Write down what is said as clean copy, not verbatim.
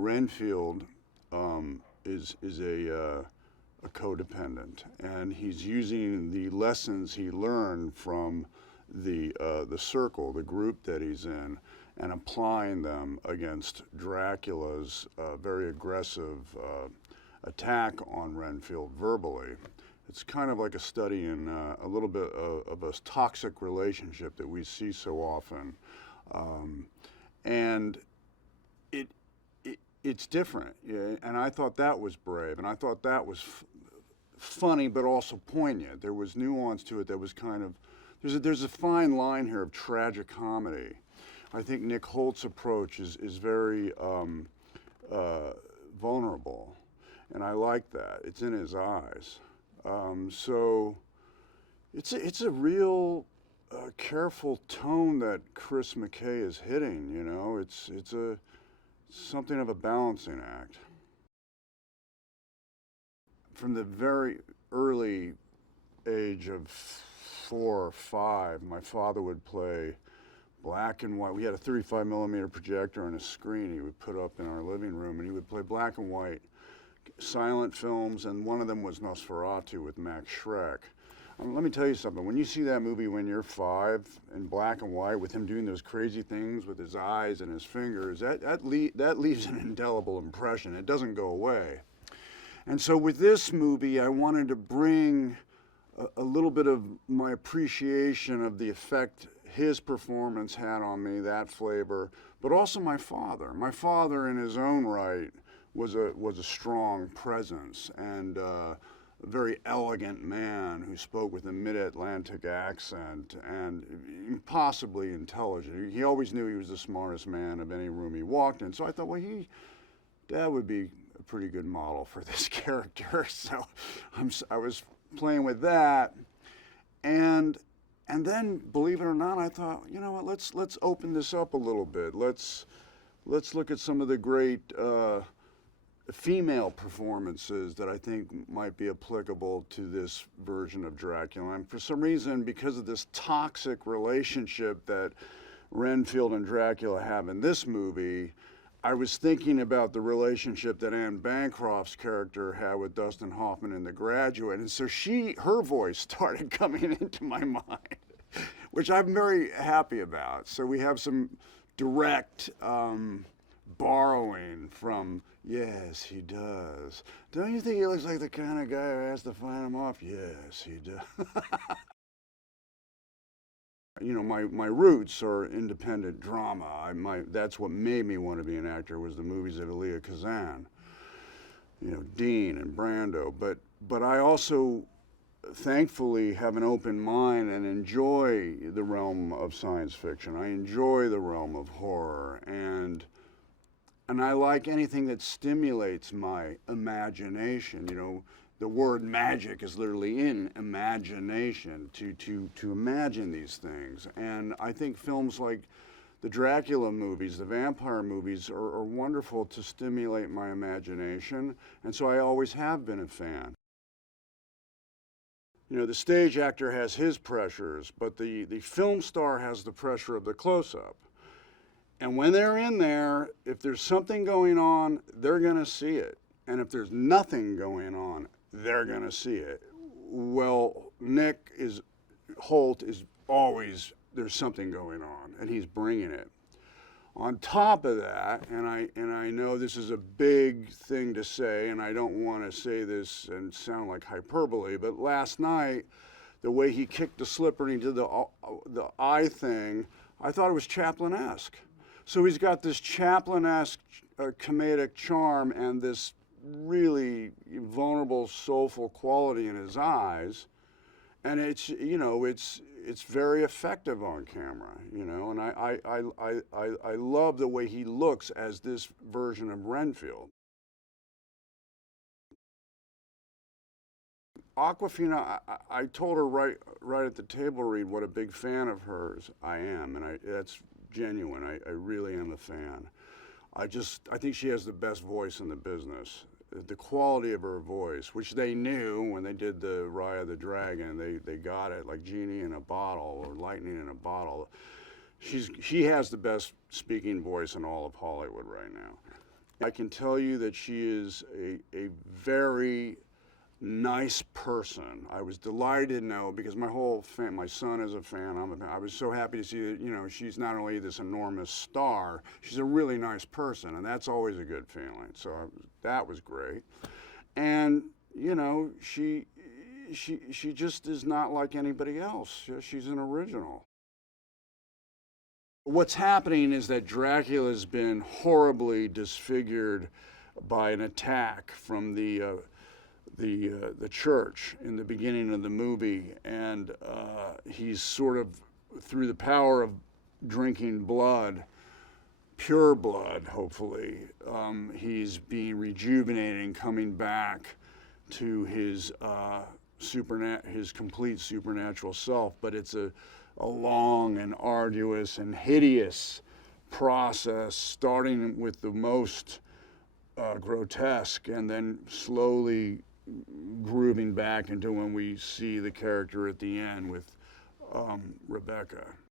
Renfield is a codependent, and he's using the lessons he learned from the circle, the group that he's in, and applying them against Dracula's very aggressive attack on Renfield verbally. It's kind of like a study in a little bit of a toxic relationship that we see so often. And it's different, yeah, and I thought that was brave, and I thought that was funny, but also poignant. There was nuance to it that was kind of, there's a fine line here of tragic comedy. I think Nick Holt's approach is very vulnerable, and I like that. It's in his eyes. So it's a real careful tone that Chris McKay is hitting, you know. It's something of a balancing act. From the very early age of 4 or 5, my father would play black and white. We had a 35mm projector and a screen he would put up in our living room, and he would play black and white silent films, and one of them was Nosferatu with Max Schreck. Let me tell you something, when you see that movie when you're 5 in black and white with him doing those crazy things with his eyes and his fingers, that leaves an indelible impression. It doesn't go away. And so with this movie, I wanted to bring a little bit of my appreciation of the effect his performance had on me, that flavor, but also my father. My father in his own right was a strong presence, and a very elegant man who spoke with a mid-Atlantic accent and impossibly intelligent. He always knew he was the smartest man of any room he walked in. So I thought, well, Dad would be a pretty good model for this character. So I was playing with that, and then, believe it or not, I thought, you know what? Let's open this up a little bit. Let's look at some of the great female performances that I think might be applicable to this version of Dracula. And for some reason, because of this toxic relationship that Renfield and Dracula have in this movie, I was thinking about the relationship that Anne Bancroft's character had with Dustin Hoffman in The Graduate. And so her voice started coming into my mind, which I'm very happy about. So we have some direct borrowing from, yes, he does. Don't you think he looks like the kind of guy who has to find him off? Yes, he does. You know, my roots are independent drama. That's what made me want to be an actor, was the movies of Elia Kazan. You know, Dean and Brando. But I also, thankfully, have an open mind and enjoy the realm of science fiction. I enjoy the realm of horror, and I like anything that stimulates my imagination. You know, the word magic is literally in imagination, to imagine these things. And I think films like the Dracula movies, the vampire movies, are wonderful to stimulate my imagination. And so I always have been a fan. You know, the stage actor has his pressures, but the film star has the pressure of the close-up. And when they're in there, if there's something going on, they're gonna see it. And if there's nothing going on, they're gonna see it. Well, Holt is always, there's something going on, and he's bringing it. On top of that, and I know this is a big thing to say, and I don't want to say this and sound like hyperbole, but last night, the way he kicked the slipper and he did the eye thing, I thought it was Chaplin-esque. So he's got this Chaplin-esque comedic charm and this really vulnerable, soulful quality in his eyes, and it's, you know, it's very effective on camera, you know, and I love the way he looks as this version of Renfield. Awkwafina, I told her right at the table read what a big fan of hers I am, and that's genuine. I really am a fan. I think she has the best voice in the business. The quality of her voice, which they knew when they did the Raya the Dragon, they got it like genie in a bottle or lightning in a bottle. She has the best speaking voice in all of Hollywood right now. I can tell you that she is a very nice person. I was delighted to know, because my whole my son is a fan. I was so happy to see that, you know, she's not only this enormous star, she's a really nice person, and that's always a good feeling. So that was great. And, you know, she just is not like anybody else. She's an original. What's happening is that Dracula's been horribly disfigured by an attack from the church in the beginning of the movie, and he's sort of, through the power of drinking blood, pure blood, hopefully, he's being rejuvenated and coming back to his his complete supernatural self. But it's a long and arduous and hideous process, starting with the most grotesque and then slowly grooving back into when we see the character at the end with Rebecca.